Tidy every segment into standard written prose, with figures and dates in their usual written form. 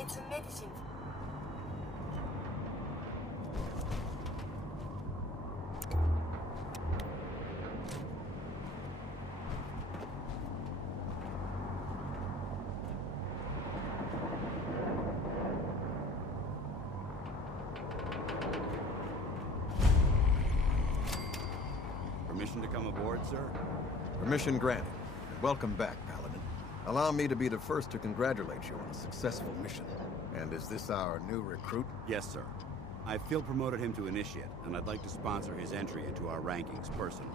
get some medicine. Permission to come aboard, sir? Permission granted. Welcome back, Paladin. Allow me to be the first to congratulate you on a successful mission. And is this our new recruit? Yes, sir. I feel promoted him to initiate, and I'd like to sponsor his entry into our rankings personally.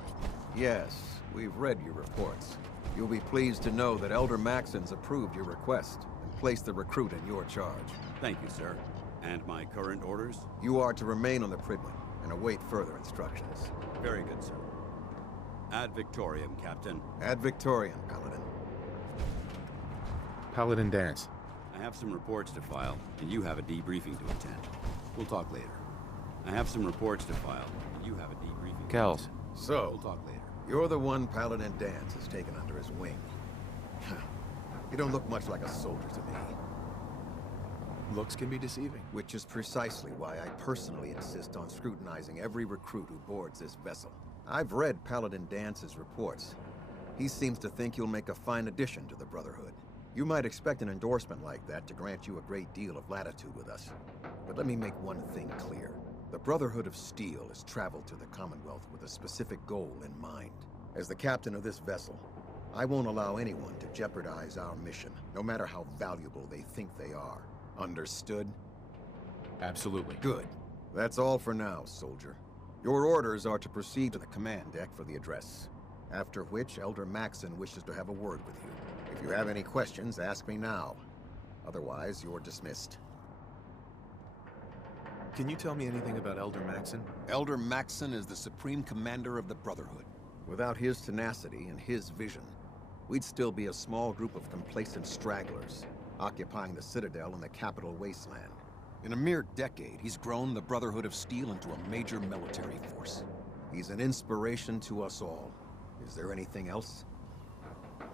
Yes, we've read your reports. You'll be pleased to know that Elder Maxon's approved your request and placed the recruit in your charge. Thank you, sir. And my current orders? You are to remain on the Pridlin and await further instructions. Very good, sir. Ad Victoriam, Captain. Ad Victoriam, Paladin. Paladin Danse. I have some reports to file, and you have a debriefing to attend. We'll talk later. I have some reports to file, and you have a debriefing Kells. to attend. So, We'll talk later. you're the one Paladin Danse has taken under his wing. You don't look much like a soldier to me. Looks can be deceiving. Which is precisely why I personally insist on scrutinizing every recruit who boards this vessel. I've read Paladin Dance's reports. He seems to think you'll make a fine addition to the Brotherhood. You might expect an endorsement like that to grant you a great deal of latitude with us. But let me make one thing clear. The Brotherhood of Steel has traveled to the Commonwealth with a specific goal in mind. As the captain of this vessel, I won't allow anyone to jeopardize our mission, no matter how valuable they think they are. Understood? Absolutely. Good. That's all for now, soldier. Your orders are to proceed to the command deck for the address. After which, Elder Maxon wishes to have a word with you. If you have any questions, ask me now. Otherwise, you're dismissed. Can you tell me anything about Elder Maxon? Elder Maxon is the supreme commander of the Brotherhood. Without his tenacity and his vision, we'd still be a small group of complacent stragglers, occupying the Citadel and the capital wasteland. In a mere decade, he's grown the Brotherhood of Steel into a major military force. He's an inspiration to us all. Is there anything else?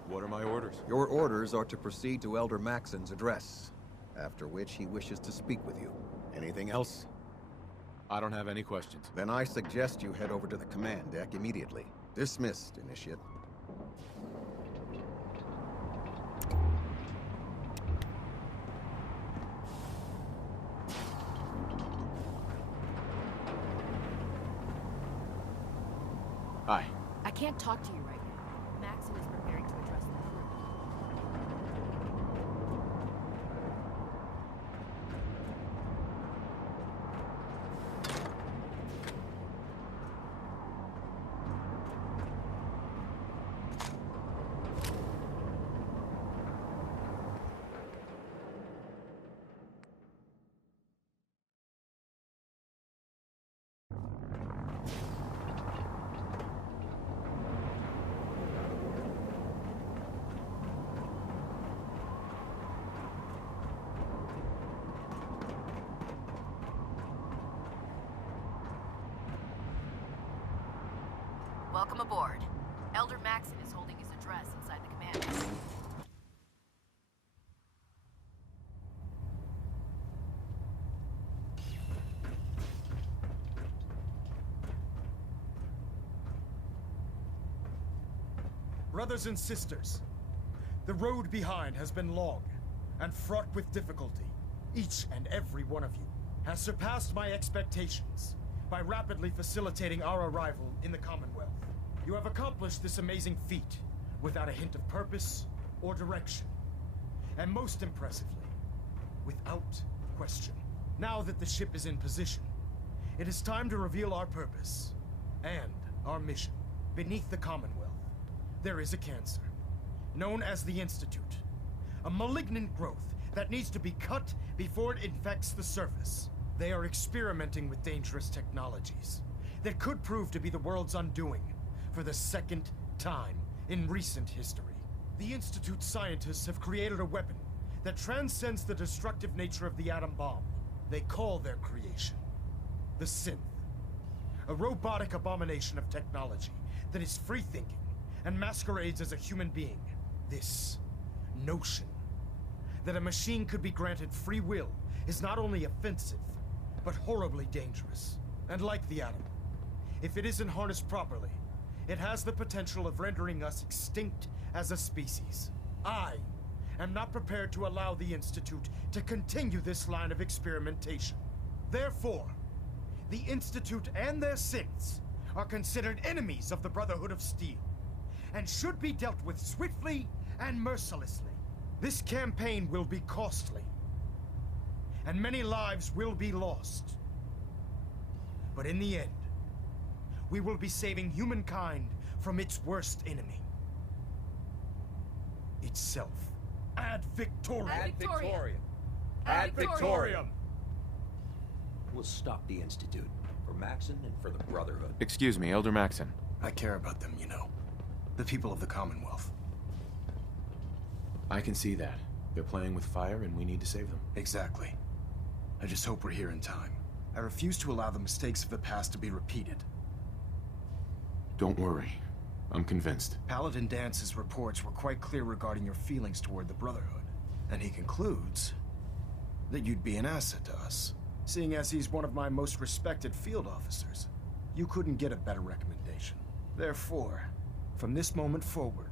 What are my orders? Your orders are to proceed to Elder Maxon's address, after which he wishes to speak with you. Anything else? I don't have any questions. Then I suggest you head over to the command deck immediately. Dismissed, Initiate. Hi. I can't talk to you right now. Maxon is preparing to address the crew. Welcome aboard. Elder Maxon is holding his address inside the command deck. Brothers and sisters, the road behind has been long and fraught with difficulty. Each and every one of you has surpassed my expectations by rapidly facilitating our arrival in the Commonwealth. You have accomplished this amazing feat without a hint of purpose or direction. And most impressively, without question. Now that the ship is in position, it is time to reveal our purpose and our mission. Beneath the Commonwealth, there is a cancer, known as the Institute. A malignant growth that needs to be cut before it infects the surface. They are experimenting with dangerous technologies that could prove to be the world's undoing for the second time in recent history. The Institute scientists have created a weapon that transcends the destructive nature of the atom bomb. They call their creation the Synth, a robotic abomination of technology that is free-thinking and masquerades as a human being. This notion that a machine could be granted free will is not only offensive, but horribly dangerous. And like the atom, if it isn't harnessed properly, it has the potential of rendering us extinct as a species. I am not prepared to allow the Institute to continue this line of experimentation. Therefore, the Institute and their synths are considered enemies of the Brotherhood of Steel, and should be dealt with swiftly and mercilessly. This campaign will be costly, and many lives will be lost. But in the end, we will be saving humankind from its worst enemy. Itself. Ad Victoriam! Ad Victoriam! Ad Victoriam! We'll stop the Institute. For Maxon and for the Brotherhood. Excuse me, Elder Maxon. I care about them, you know. The people of the Commonwealth. I can see that. They're playing with fire and we need to save them. Exactly. I just hope we're here in time. I refuse to allow the mistakes of the past to be repeated. Don't worry. I'm convinced. Paladin Dance's reports were quite clear regarding your feelings toward the Brotherhood. And he concludes that you'd be an asset to us. Seeing as he's one of my most respected field officers, you couldn't get a better recommendation. Therefore, from this moment forward,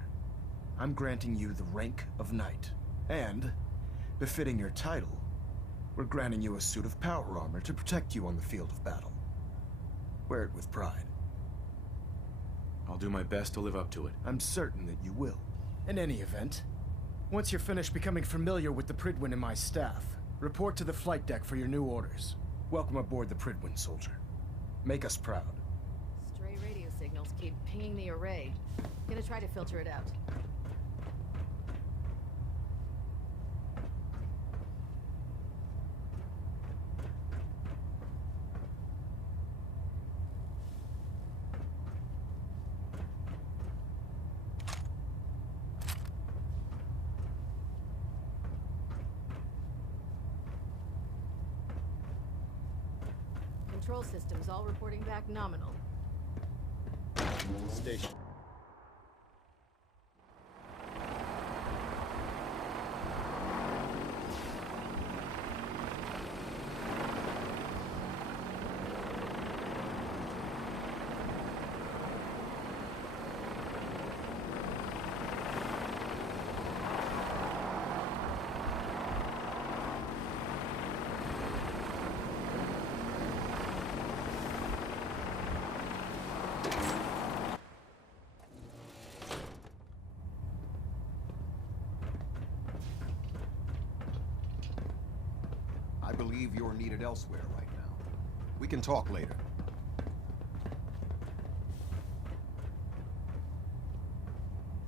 I'm granting you the rank of Knight. And, befitting your title, we're granting you a suit of power armor to protect you on the field of battle. Wear it with pride. I'll do my best to live up to it. I'm certain that you will. In any event, once you're finished becoming familiar with the Pridwin and my staff, report to the flight deck for your new orders. Welcome aboard the Pridwin, soldier. Make us proud. Stray radio signals keep pinging the array. Gonna try to filter it out. Control systems all reporting back nominal. Station. I believe you're needed elsewhere right now. We can talk later.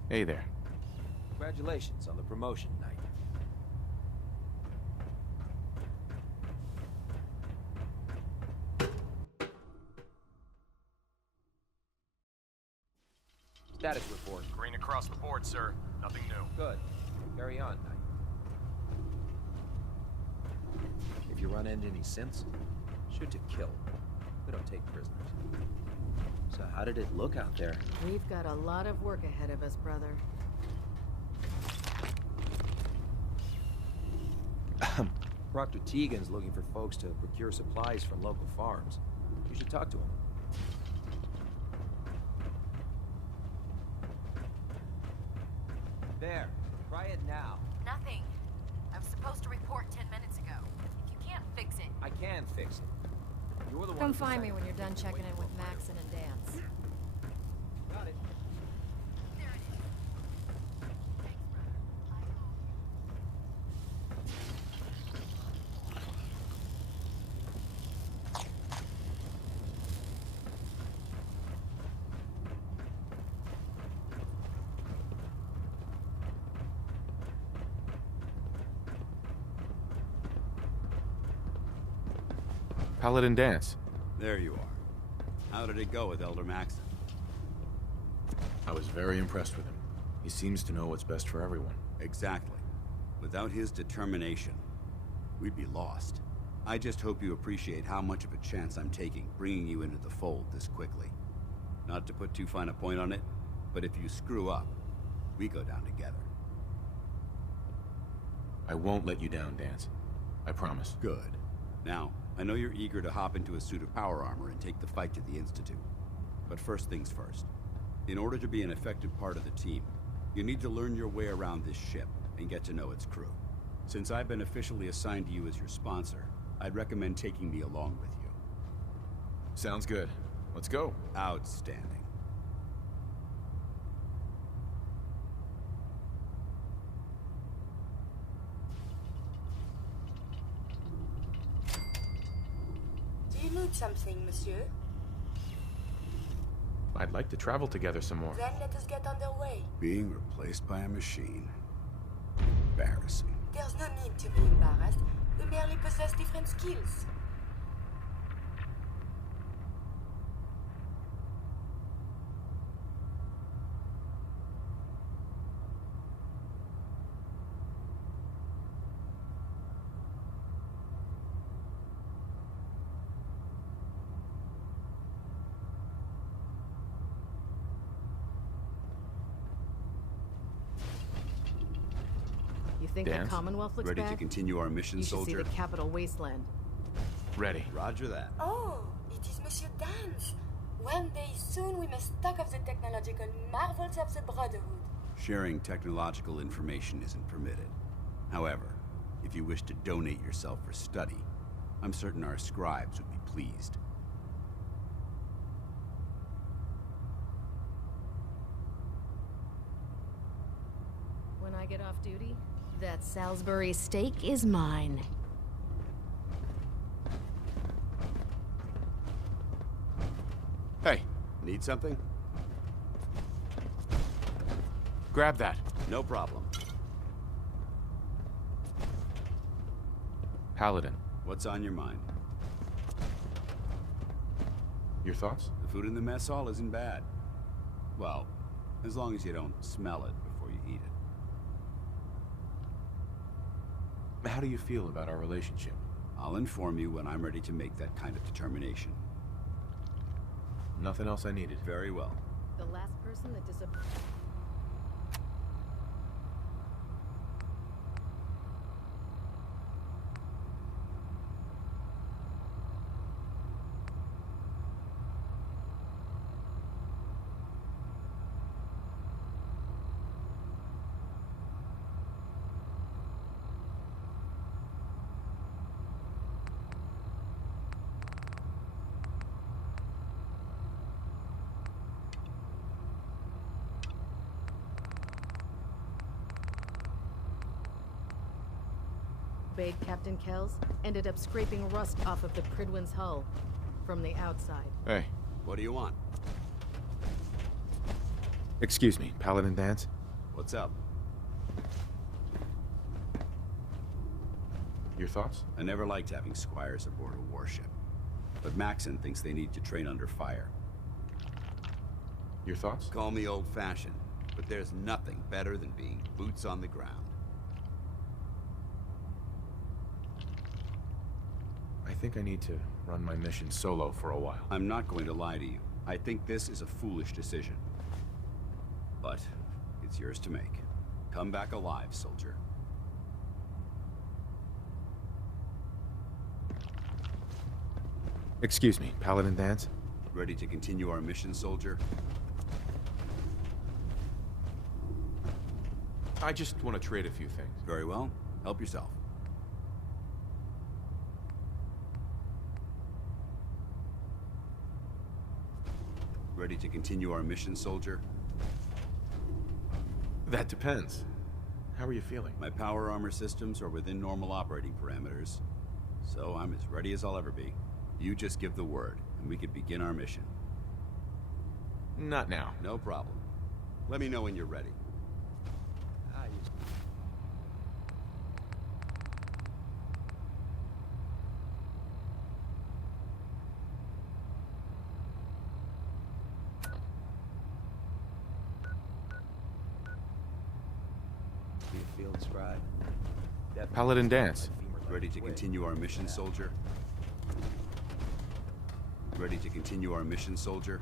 Hey there. Congratulations on the promotion, Knight. Status report. Green across the board, sir. Nothing new. Good. Carry on, Knight. If you run into any synths, shoot to kill. We don't take prisoners. So how did it look out there? We've got a lot of work ahead of us, brother. Proctor Tegan's looking for folks to procure supplies from local farms. You should talk to him. There. Try it now. Nothing. I was supposed to report 10 minutes ago. If you can't fix it... I can fix it. You're the one. Come who find me decided when you're done to checking wait in with for a Maxon and Dance. Got it. There it is. Thanks, brother. I hope... Paladin Dance. There you are. How did it go with Elder Maxon? I was very impressed with him. He seems to know what's best for everyone. Exactly. Without his determination, we'd be lost. I just hope you appreciate how much of a chance I'm taking bringing you into the fold this quickly. Not to put too fine a point on it, but if you screw up, we go down together. I won't let you down, Dance. I promise. Good. Now, I know you're eager to hop into a suit of power armor and take the fight to the Institute. But first things first. In order to be an effective part of the team, you need to learn your way around this ship and get to know its crew. Since I've been officially assigned to you as your sponsor, I'd recommend taking me along with you. Sounds good. Let's go. Outstanding. Do you need something, monsieur? I'd like to travel together some more. Then let us get underway. Being replaced by a machine. Embarrassing. There's no need to be embarrassed. We merely possess different skills. You think Dance? the Commonwealth looks Ready bad? to continue our mission, You should see soldier? the capital wasteland. Ready. Roger that. Oh, it is Monsieur Dance. One day soon we must talk of the technological marvels of the Brotherhood. Sharing technological information isn't permitted. However, if you wish to donate yourself for study, I'm certain our scribes would be pleased. When I get off duty, that Salisbury steak is mine. Hey, Need something? grab that. No problem. Paladin, What's on your mind? your thoughts? The food in the mess hall isn't bad. Well, as long as you don't smell it before you eat it. How do you feel about our relationship? I'll inform you when I'm ready to make that kind of determination. Nothing else I needed. Very well. The last person that disappeared. Obeyed Captain Kells, ended up scraping rust off of the Pridwin's hull from the outside. Hey, What do you want? excuse me, Paladin Dance? What's up? Your thoughts? I never liked having squires aboard a warship. But Maxon thinks they need to train under fire. Your thoughts? Call me old-fashioned, but there's nothing better than being boots on the ground. I think I need to run my mission solo for a while. I'm not going to lie to you. I think this is a foolish decision. But it's yours to make. Come back alive, soldier. Excuse me, Paladin Dance? Ready to continue our mission, soldier? I just want to trade a few things. Very well. Help yourself. Ready to continue our mission, soldier? That depends. How are you feeling? My power armor systems are within normal operating parameters, so I'm as ready as I'll ever be. You just give the word, and we can begin our mission. Not now. No problem. Let me know when you're ready. Be a field scribe. Definitely Paladin Dance. Ready to continue our mission, soldier? Ready to continue our mission, soldier?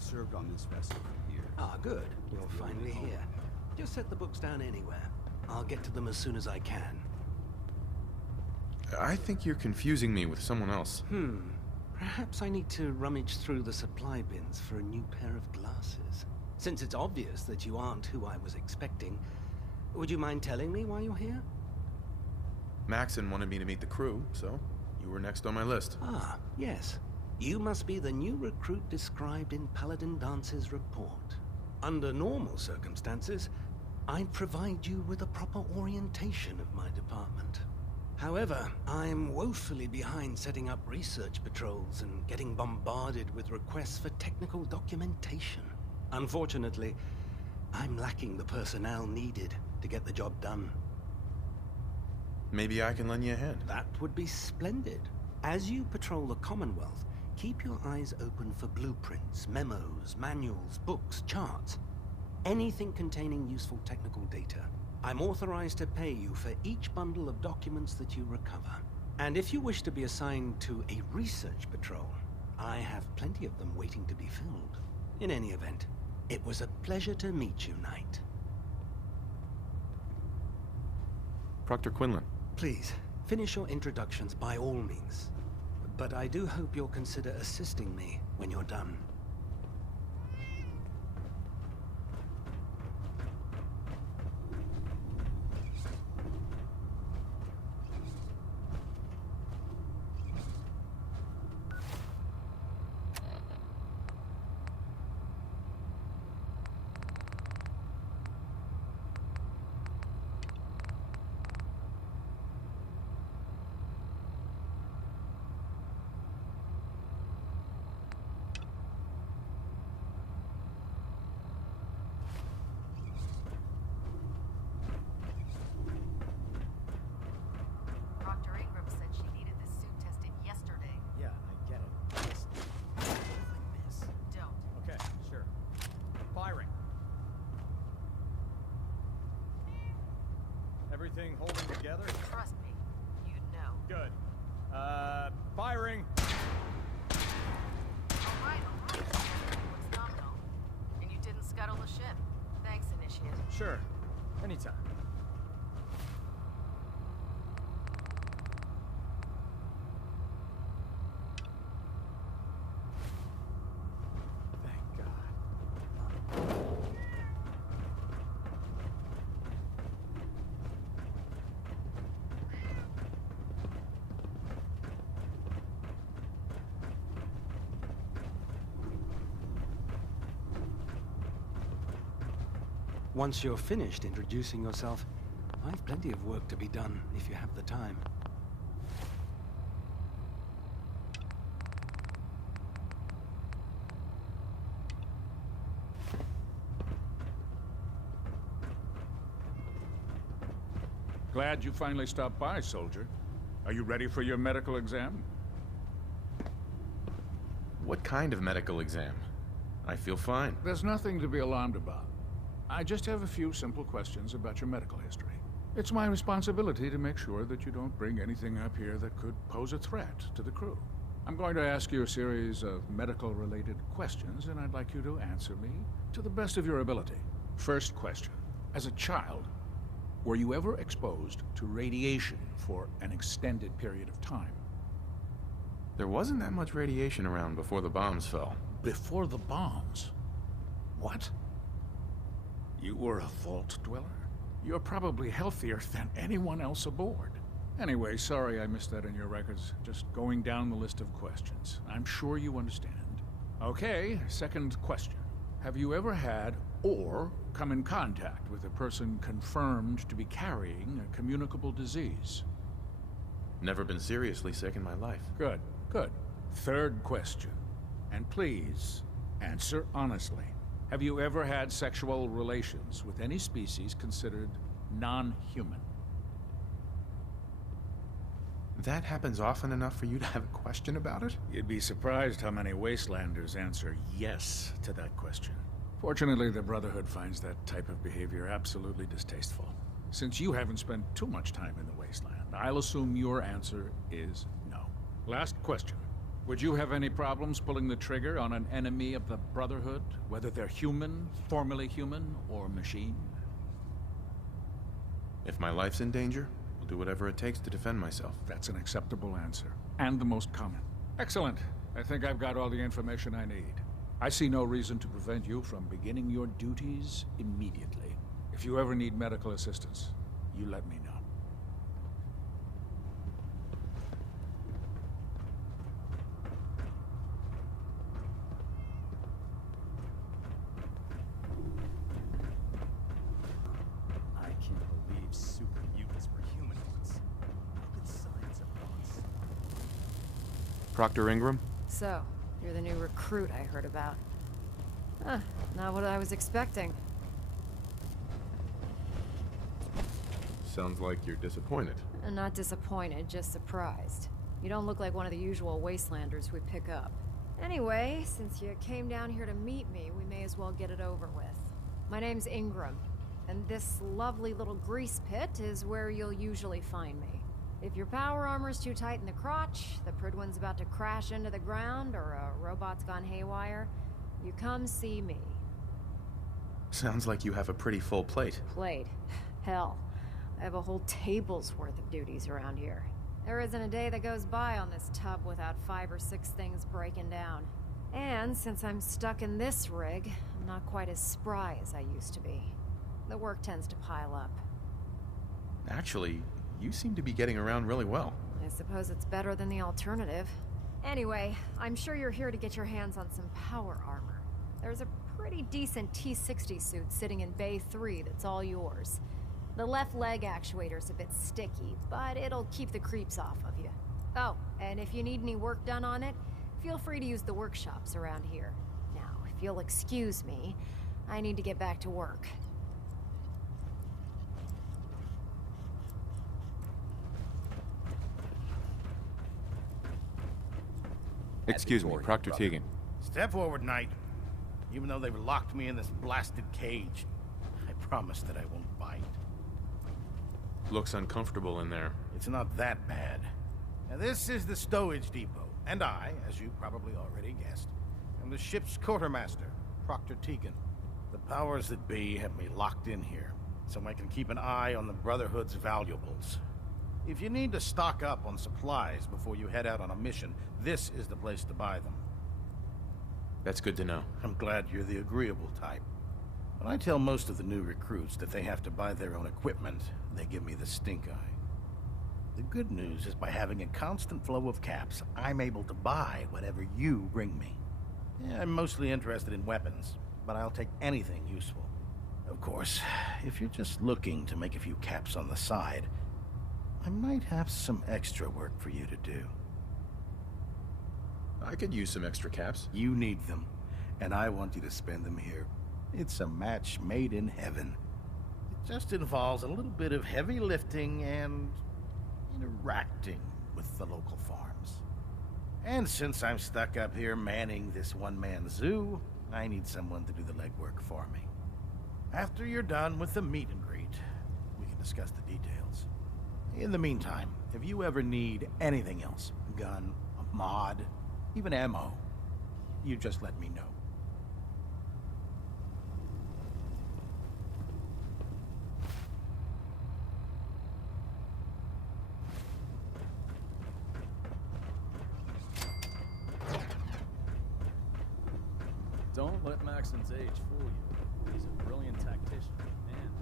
I've served on this vessel for years. Ah, good. You're finally here. Just set the books down anywhere. I'll get to them as soon as I can. I think you're confusing me with someone else. Perhaps I need to rummage through the supply bins for a new pair of glasses. Since it's obvious that you aren't who I was expecting, would you mind telling me why you're here? Maxon wanted me to meet the crew, so you were next on my list. Ah, yes. You must be the new recruit described in Paladin Dance's report. Under normal circumstances, I'd provide you with a proper orientation of my department. However, I'm woefully behind setting up research patrols and getting bombarded with requests for technical documentation. Unfortunately, I'm lacking the personnel needed to get the job done. Maybe I can lend you a hand. That would be splendid. As you patrol the Commonwealth, keep your eyes open for blueprints, memos, manuals, books, charts. Anything containing useful technical data. I'm authorized to pay you for each bundle of documents that you recover. And if you wish to be assigned to a research patrol, I have plenty of them waiting to be filled. In any event, it was a pleasure to meet you, Knight. Proctor Quinlan. Please, finish your introductions by all means. But I do hope you'll consider assisting me when you're done. Everything holding together? Trust me, you'd know. Good. Firing! All right. Looks nominal. And you didn't scuttle the ship. Thanks, Initiate. Sure. Anytime. Thank God. Once you're finished introducing yourself, I've plenty of work to be done if you have the time. Glad you finally stopped by, soldier. Are you ready for your medical exam? What kind of medical exam? I feel fine. There's nothing to be alarmed about. I just have a few simple questions about your medical history. It's my responsibility to make sure that you don't bring anything up here that could pose a threat to the crew. I'm going to ask you a series of medical-related questions, and I'd like you to answer me to the best of your ability. First question. As a child, were you ever exposed to radiation for an extended period of time? There wasn't that much radiation around before the bombs fell. Before the bombs? What? You were a vault dweller? You're probably healthier than anyone else aboard. Anyway, sorry I missed that in your records. Just going down the list of questions. I'm sure you understand. Okay, second question. Have you ever had or come in contact with a person confirmed to be carrying a communicable disease? Never been seriously sick in my life. Good, good. Third question. And please, answer honestly. Have you ever had sexual relations with any species considered non-human? That happens often enough for you to have a question about it? You'd be surprised how many Wastelanders answer yes to that question. Fortunately, the Brotherhood finds that type of behavior absolutely distasteful. Since you haven't spent too much time in the Wasteland, I'll assume your answer is no. Last question. Would you have any problems pulling the trigger on an enemy of the Brotherhood, whether they're human, formerly human, or machine? If my life's in danger, I'll do whatever it takes to defend myself. That's an acceptable answer, and the most common. Excellent. I think I've got all the information I need. I see no reason to prevent you from beginning your duties immediately. If you ever need medical assistance, you let me know. I can't believe super mutants were humanoids. How could science have gone so? Proctor Ingram? So, you're the new recruit I heard about. Huh, not what I was expecting. Sounds like you're disappointed. Not disappointed, just surprised. You don't look like one of the usual wastelanders we pick up. Anyway, since you came down here to meet me, we may as well get it over with. My name's Ingram, and this lovely little grease pit is where you'll usually find me. If your power armor's too tight in the crotch, the Pridwin's about to crash into the ground, or a robot's gone haywire, you come see me. Sounds like you have a pretty full plate. Plate? Hell, I have a whole table's worth of duties around here. There isn't a day that goes by on this tub without 5 or 6 things breaking down. And since I'm stuck in this rig, I'm not quite as spry as I used to be. The work tends to pile up. Actually, you seem to be getting around really well. I suppose it's better than the alternative. Anyway, I'm sure you're here to get your hands on some power armor. There's a pretty decent T-60 suit sitting in Bay 3 that's all yours. The left leg actuator's a bit sticky, but it'll keep the creeps off of you. Oh, and if you need any work done on it, feel free to use the workshops around here. Now, if you'll excuse me, I need to get back to work. Excuse me, Proctor Tegan. Step forward, Knight. Even though they've locked me in this blasted cage, I promise that I won't bite. Looks uncomfortable in there. It's not that bad. Now, this is the stowage depot, and I, as you probably already guessed, am the ship's quartermaster, Proctor Tegan. The powers that be have me locked in here, so I can keep an eye on the Brotherhood's valuables. If you need to stock up on supplies before you head out on a mission, this is the place to buy them. That's good to know. I'm glad you're the agreeable type. When I tell most of the new recruits that they have to buy their own equipment, they give me the stink eye. The good news is by having a constant flow of caps, I'm able to buy whatever you bring me. Yeah, I'm mostly interested in weapons, but I'll take anything useful. Of course, if you're just looking to make a few caps on the side, I might have some extra work for you to do. I could use some extra caps. You need them, and I want you to spend them here. It's a match made in heaven. It just involves a little bit of heavy lifting and interacting with the local farms. And since I'm stuck up here manning this one-man zoo, I need someone to do the legwork for me. After you're done with the meet and greet, we can discuss the details. In the meantime, if you ever need anything else, a gun, a mod, even ammo, you just let me know. Don't let Maxon's age fool you. He's a brilliant tactician and experienced.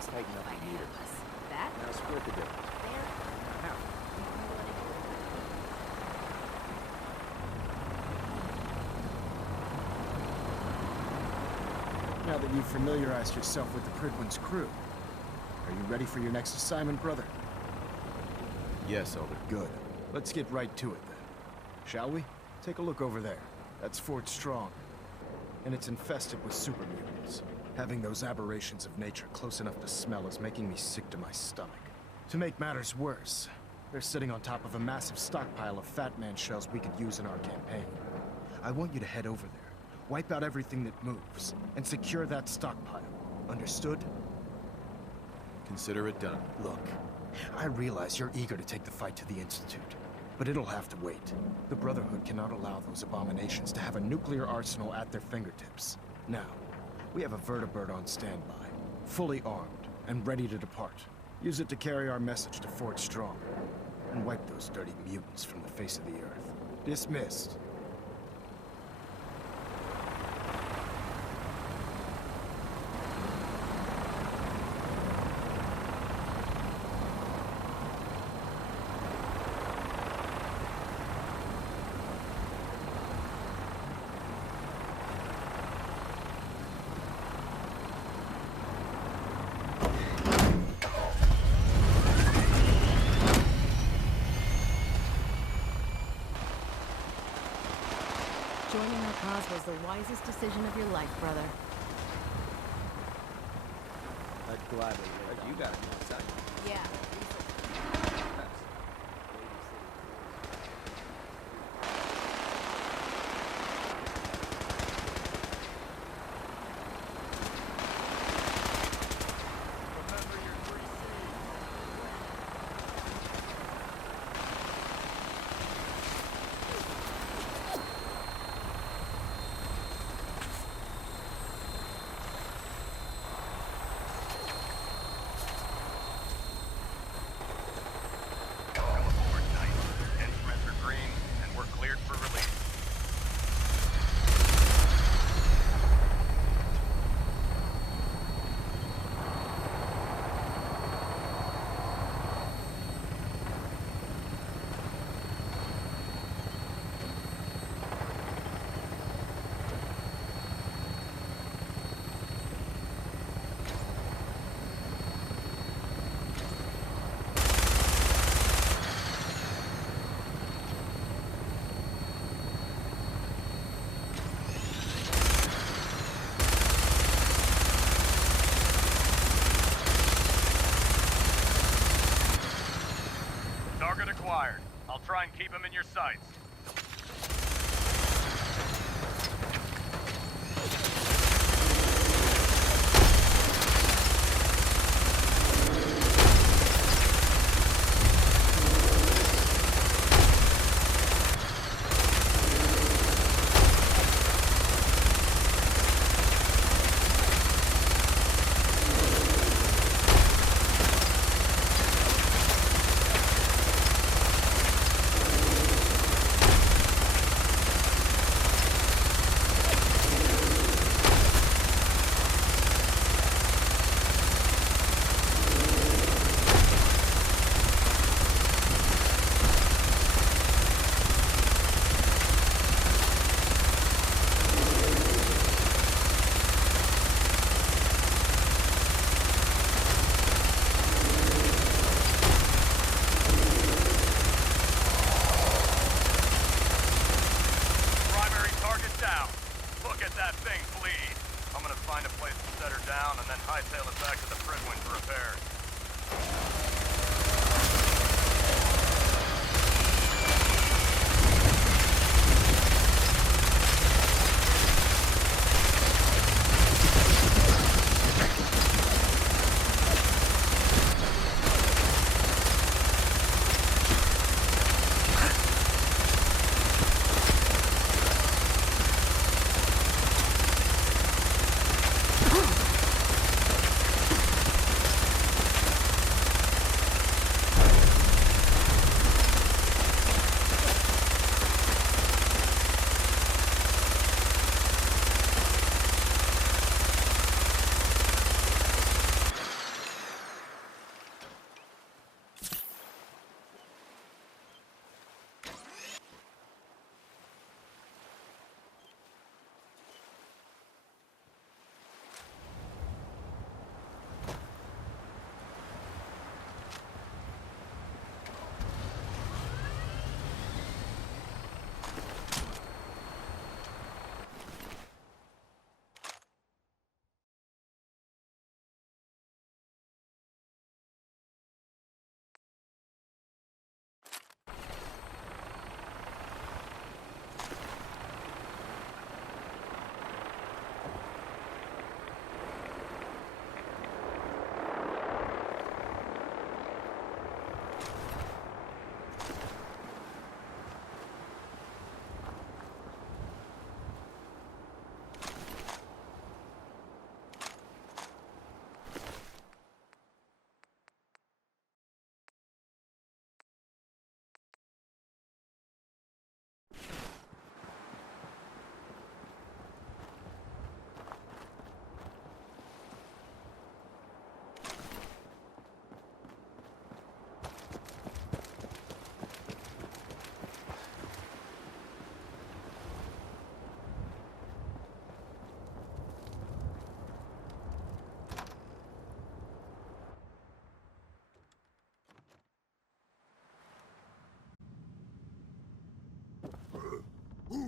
Tighten up the meter. That? Now split the difference. Now that you've familiarized yourself with the Pridwin's crew, are you ready for your next assignment, brother? Yes, Elder. Good. Let's get right to it, then. Shall we? Take a look over there. That's Fort Strong. And it's infested with super mutants. Having those aberrations of nature close enough to smell is making me sick to my stomach. To make matters worse, they're sitting on top of a massive stockpile of Fat Man shells we could use in our campaign. I want you to head over there, wipe out everything that moves, and secure that stockpile. Understood? Consider it done. Look, I realize you're eager to take the fight to the Institute, but it'll have to wait. The Brotherhood cannot allow those abominations to have a nuclear arsenal at their fingertips. Now, we have a vertibird on standby, fully armed and ready to depart. Use it to carry our message to Fort Strong, and wipe those dirty mutants from the face of the earth. Dismissed. Joining our cause was the wisest decision of your life, brother. I'd gladly. You got it, son. Yeah. I'll try and keep him in your sights.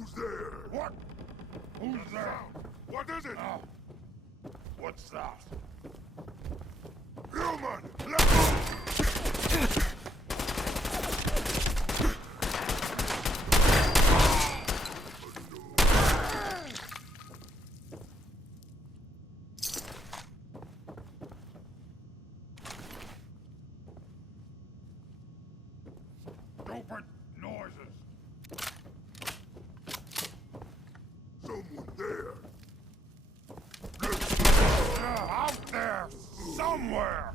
Who's there? What? Who's there? What is it? What's that? Human! Let go! Stupid noises! Someone there! Out there! Somewhere!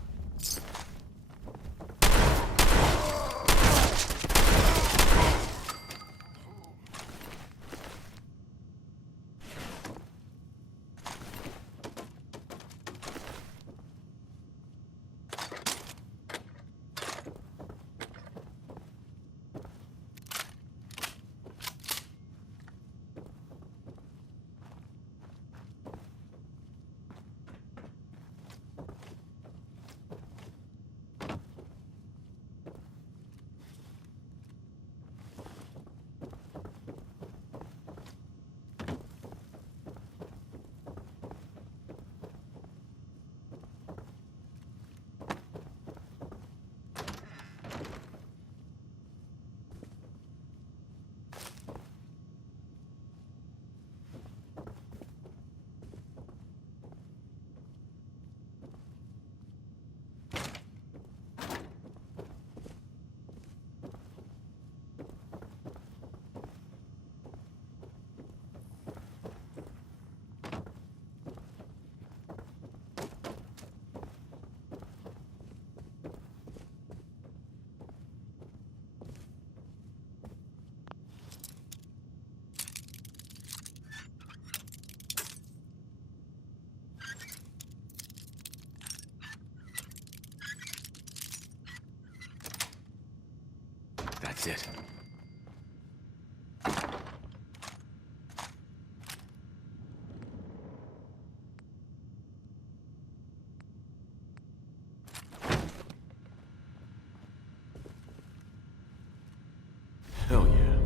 That's it. Hell yeah.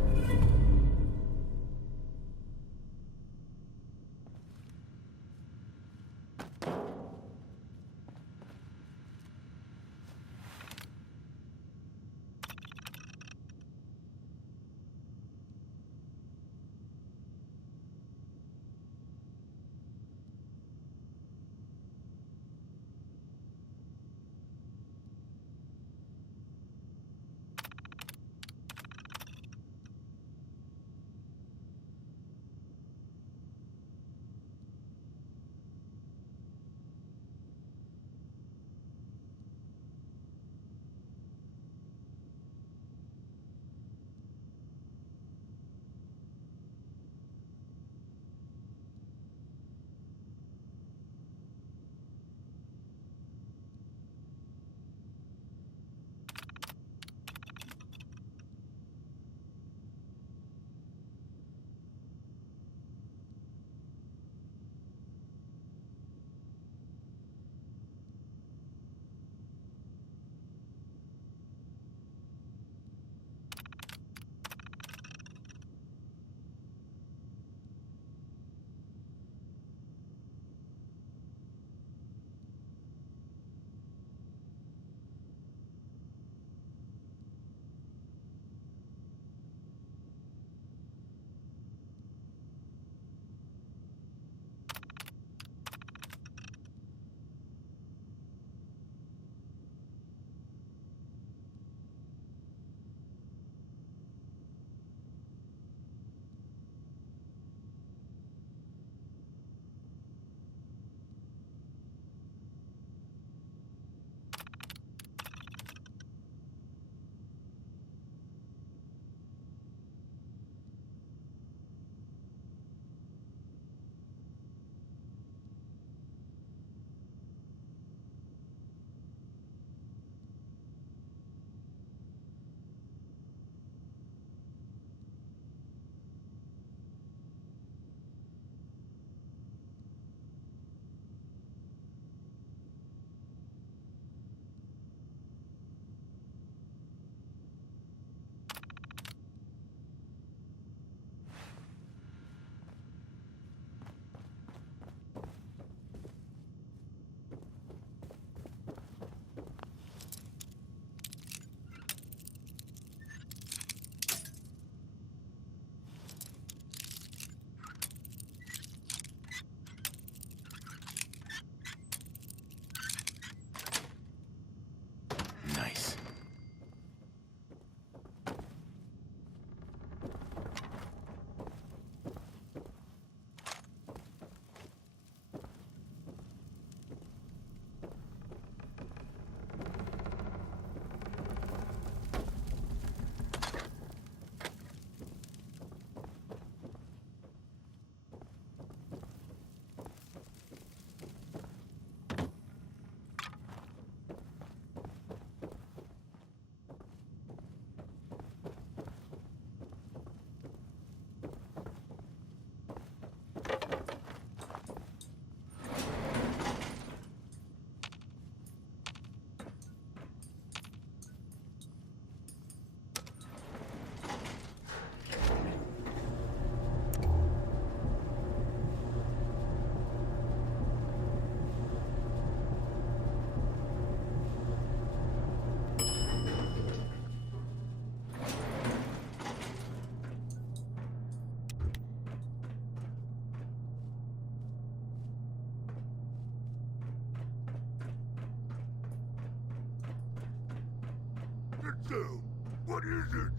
sound? What is it?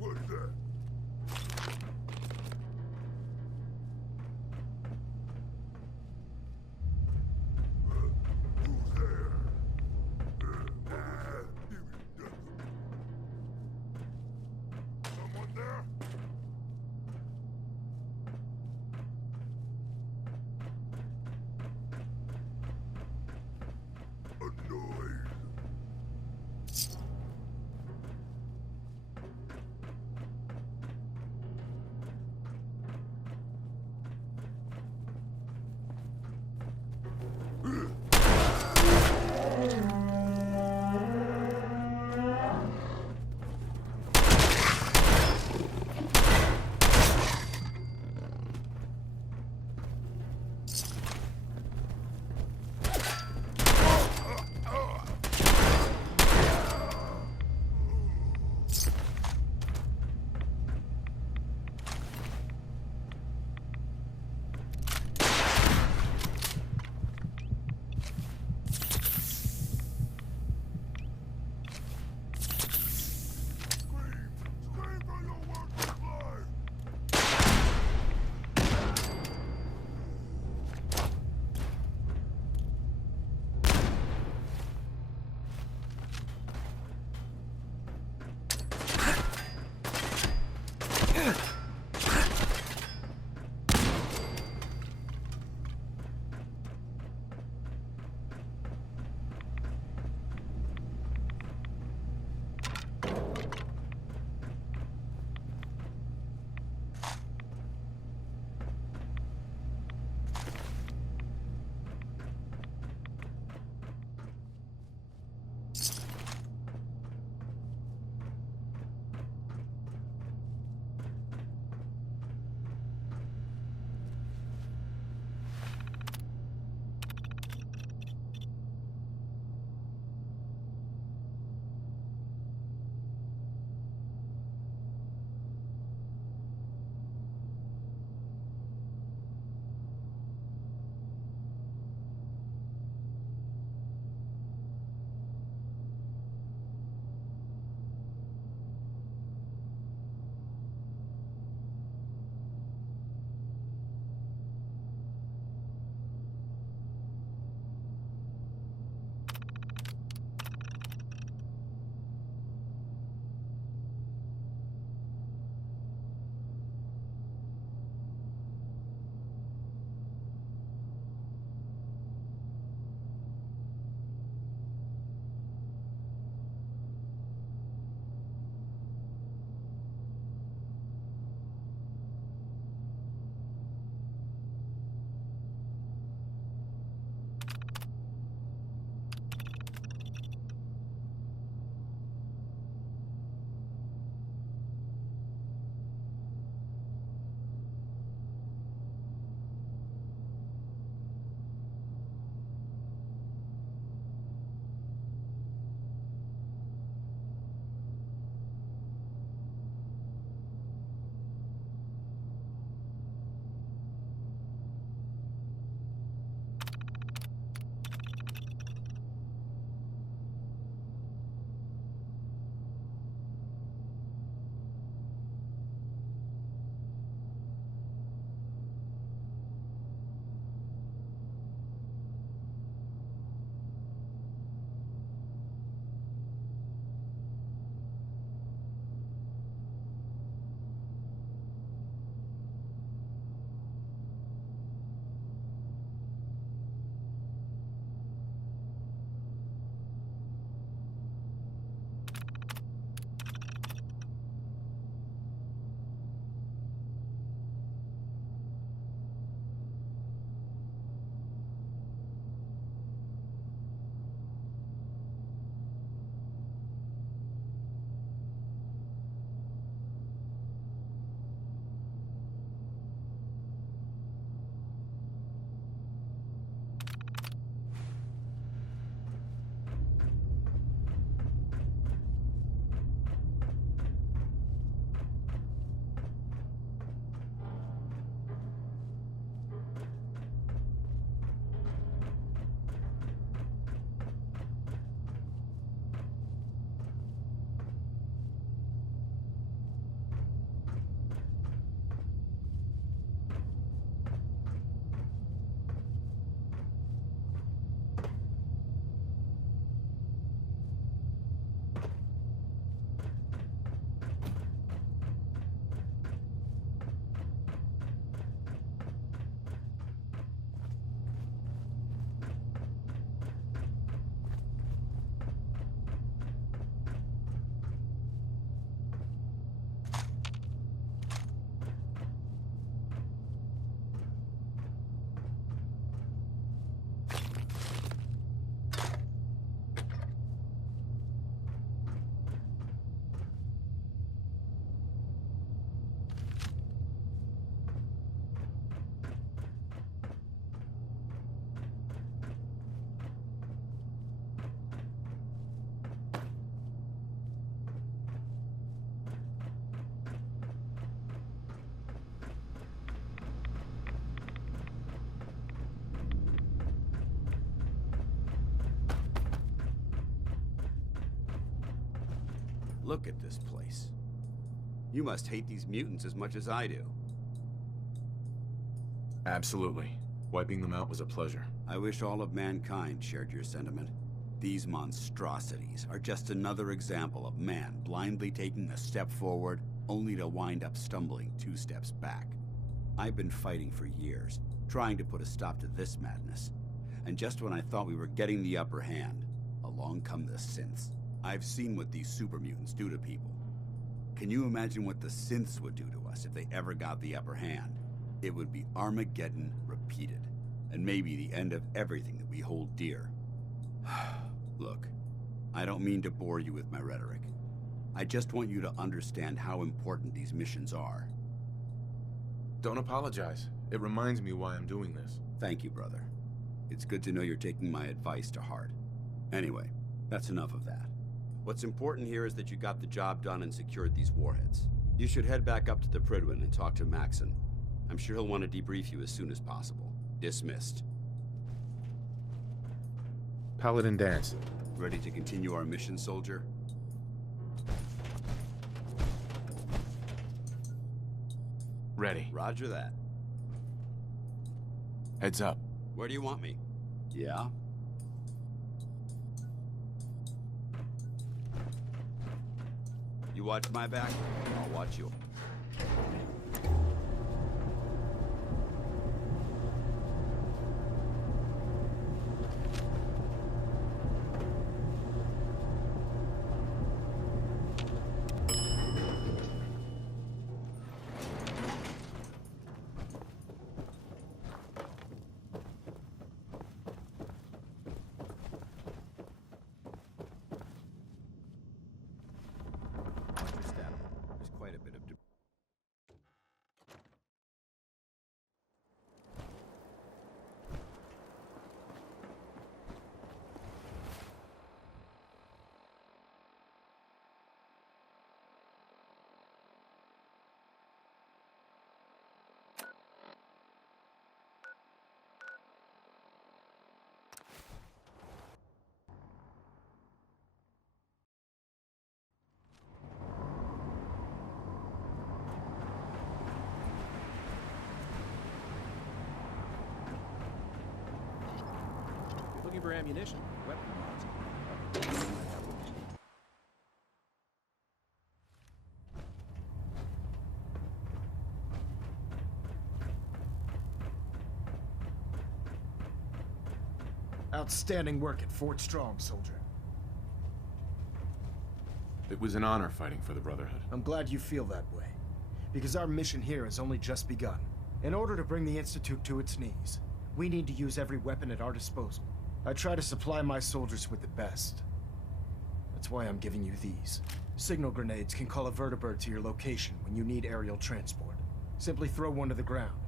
What's that? Who's there? Someone there? A noise. Look at this place. You must hate these mutants as much as I do. Absolutely. Wiping them out was a pleasure. I wish all of mankind shared your sentiment. These monstrosities are just another example of man blindly taking a step forward, only to wind up stumbling 2 steps back. I've been fighting for years, trying to put a stop to this madness. And just when I thought we were getting the upper hand, along come the synths. I've seen what these super mutants do to people. Can you imagine what the synths would do to us if they ever got the upper hand? It would be Armageddon repeated, and maybe the end of everything that we hold dear. Look, I don't mean to bore you with my rhetoric. I just want you to understand how important these missions are. Don't apologize. It reminds me why I'm doing this. Thank you, brother. It's good to know you're taking my advice to heart. Anyway, that's enough of that. What's important here is that you got the job done and secured these warheads. You should head back up to the Prydwen and talk to Maxon. I'm sure he'll want to debrief you as soon as possible. Dismissed. Paladin Dance. Ready to continue our mission, soldier? Ready. Roger that. Heads up. Where do you want me? Yeah? You watch my back, I'll watch yours. Looking for ammunition, weapon mods. Outstanding work at Fort Strong, soldier. It was an honor fighting for the Brotherhood. I'm glad you feel that way, because our mission here has only just begun. In order to bring the Institute to its knees, we need to use every weapon at our disposal. I try to supply my soldiers with the best. That's why I'm giving you these. Signal grenades can call a vertibird to your location when you need aerial transport. Simply throw one to the ground,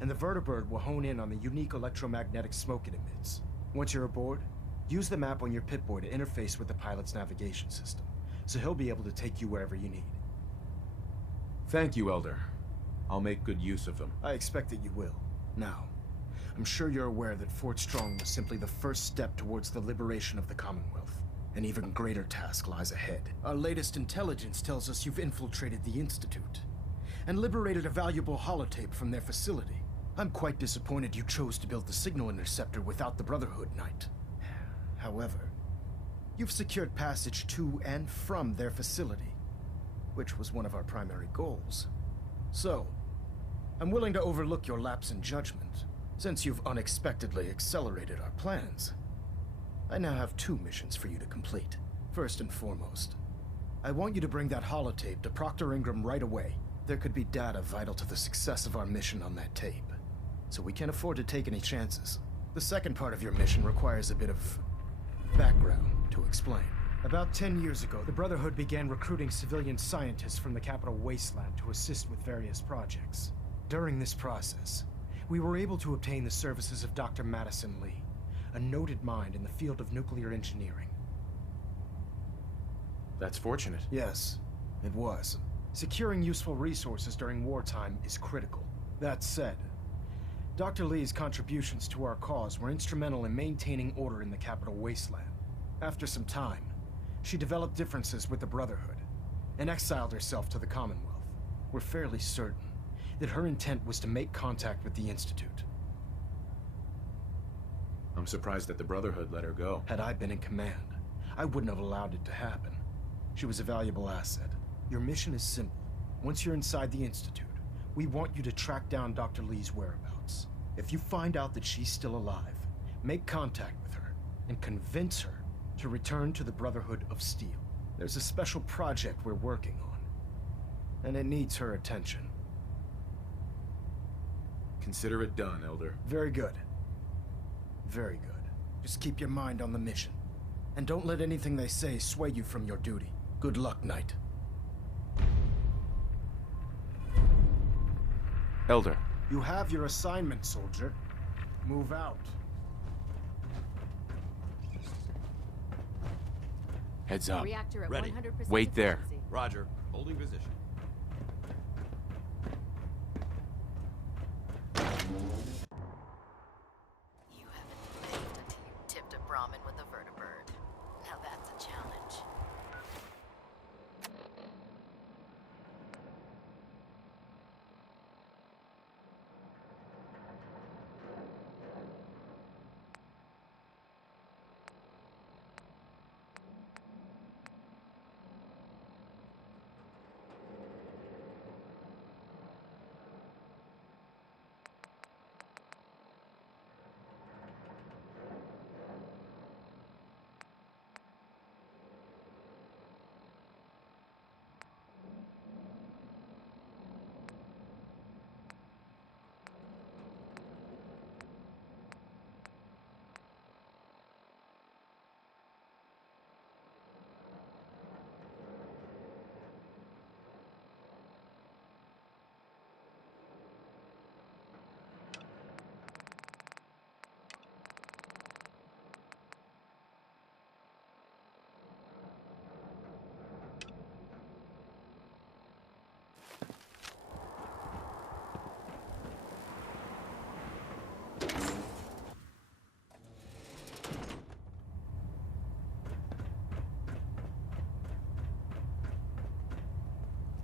and the vertibird will hone in on the unique electromagnetic smoke it emits. Once you're aboard, use the map on your Pip-Boy to interface with the pilot's navigation system, so he'll be able to take you wherever you need. Thank you, Elder. I'll make good use of them. I expect that you will. Now, I'm sure you're aware that Fort Strong was simply the first step towards the liberation of the Commonwealth. An even greater task lies ahead. Our latest intelligence tells us you've infiltrated the Institute and liberated a valuable holotape from their facility. I'm quite disappointed you chose to build the signal interceptor without the Brotherhood Knight. However, you've secured passage to and from their facility, which was one of our primary goals. So, I'm willing to overlook your lapse in judgment, since you've unexpectedly accelerated our plans. I now have 2 missions for you to complete. First and foremost, I want you to bring that holotape to Proctor Ingram right away. There could be data vital to the success of our mission on that tape, so we can't afford to take any chances. The second part of your mission requires a bit of background to explain. About 10 years ago, the Brotherhood began recruiting civilian scientists from the capital wasteland to assist with various projects. During this process, we were able to obtain the services of Dr. Madison Lee, a noted mind in the field of nuclear engineering. That's fortunate. Yes, it was. Securing useful resources during wartime is critical. That said, Dr. Lee's contributions to our cause were instrumental in maintaining order in the capital wasteland. After some time, she developed differences with the Brotherhood, and exiled herself to the Commonwealth. We're fairly certain that her intent was to make contact with the Institute. I'm surprised that the Brotherhood let her go. Had I been in command, I wouldn't have allowed it to happen. She was a valuable asset. Your mission is simple. Once you're inside the Institute, we want you to track down Dr. Lee's whereabouts. If you find out that she's still alive, make contact with her and convince her to return to the Brotherhood of Steel. There's a special project we're working on, and it needs her attention. Consider it done, Elder. Very good. Very good. Just keep your mind on the mission, and don't let anything they say sway you from your duty. Good luck, Knight. Elder. You have your assignment, soldier. Move out. Heads up. Reactor at Ready. 100% Wait there. efficiency. Roger. Holding position. You haven't lived until you tipped a Brahmin with a vertibird. Now that's a challenge.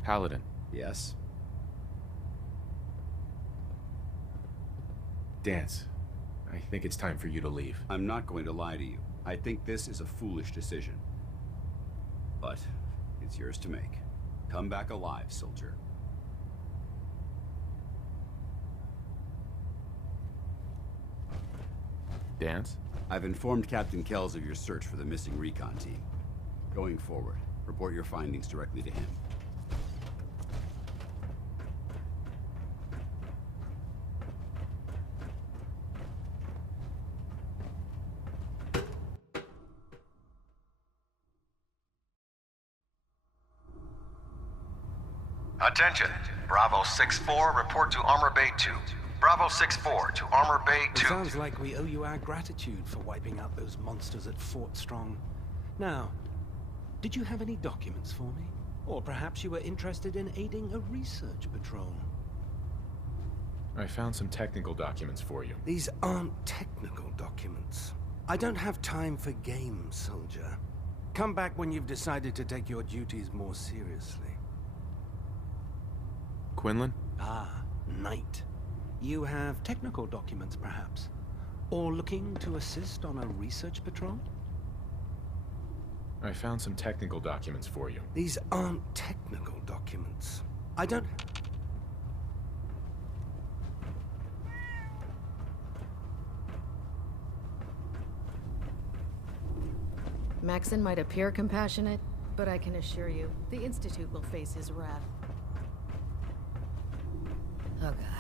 Paladin. Yes? Dance. I think it's time for you to leave. I'm not going to lie to you. I think this is a foolish decision. But it's yours to make. Come back alive, soldier. Dance? I've informed Captain Kells of your search for the missing recon team. Going forward, report your findings directly to him. Attention. Bravo 6-4, report to Armor Bay 2. Bravo 6-4 to Armor Bay 2. It sounds like we owe you our gratitude for wiping out those monsters at Fort Strong. Now, did you have any documents for me? Or perhaps you were interested in aiding a research patrol? I found some technical documents for you. These aren't technical documents. I don't have time for games, soldier. Come back when you've decided to take your duties more seriously. Quinlan? Ah, Knight. You have technical documents, perhaps? Or looking to assist on a research patrol? I found some technical documents for you. These aren't technical documents. I don't... Maxon might appear compassionate, but I can assure you, the Institute will face his wrath. Oh god.